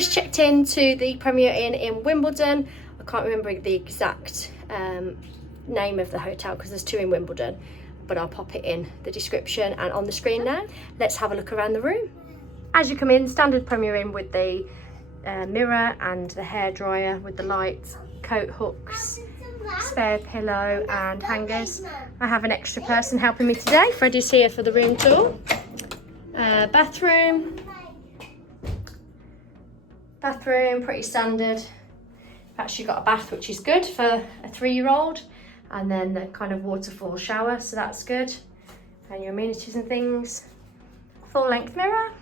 just checked into the Premier Inn in Wimbledon. I can't remember the exact name of the hotel because there's two in Wimbledon, but I'll pop it in the description and on the screen now. Let's have a look around the room. As you come in, standard Premier Inn with the mirror and the hairdryer with the lights, coat hooks, spare pillow and hangers. I have an extra person helping me today. Freddie's here for the room tour. Bathroom, pretty standard. I've actually got a bath, which is good for a 3-year-old, and then the kind of waterfall shower, so that's good. And your amenities and things. Full length mirror.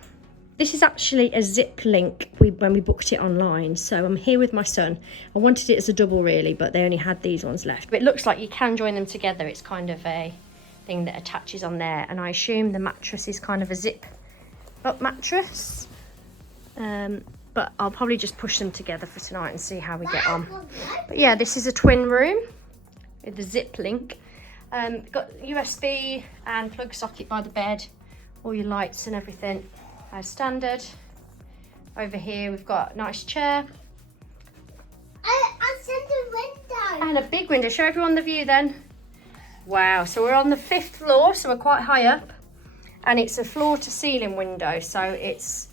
This is actually a zip link when we booked it online. So I'm here with my son. I wanted it as a double really, but they only had these ones left. But it looks like you can join them together. It's kind of a thing that attaches on there. And I assume the mattress is kind of a zip up mattress. But I'll probably just push them together for tonight and see how we get on. But yeah, this is a twin room with the zip link. Got USB and plug socket by the bed. All your lights and everything as standard. Over here we've got a nice chair. I sent a window. And a big window. Show everyone the view then. Wow, so we're on the 5th floor, so we're quite high up. And it's a floor to ceiling window, so it's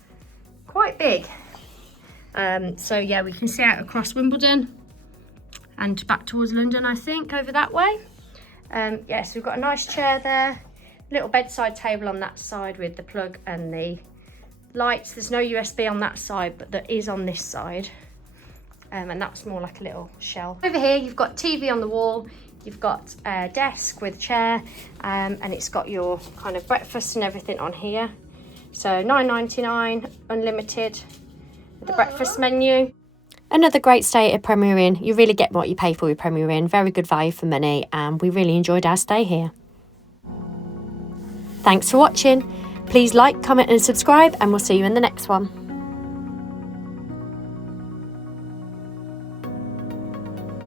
quite big. So yeah, we can see out across Wimbledon and back towards London, I think, over that way. Yeah, so we've got a nice chair there. Little bedside table on that side with the plug and the lights. There's no USB on that side, but there is on this side. And that's more like a little shelf. Over here, you've got TV on the wall. You've got a desk with a chair, and it's got your kind of breakfast and everything on here. So $9.99, unlimited, with the breakfast menu. Another great stay at Premier Inn. You really get what you pay for with Premier Inn. Very good value for money, and we really enjoyed our stay here. Thanks for watching. Please like, comment and subscribe, and we'll see you in the next one.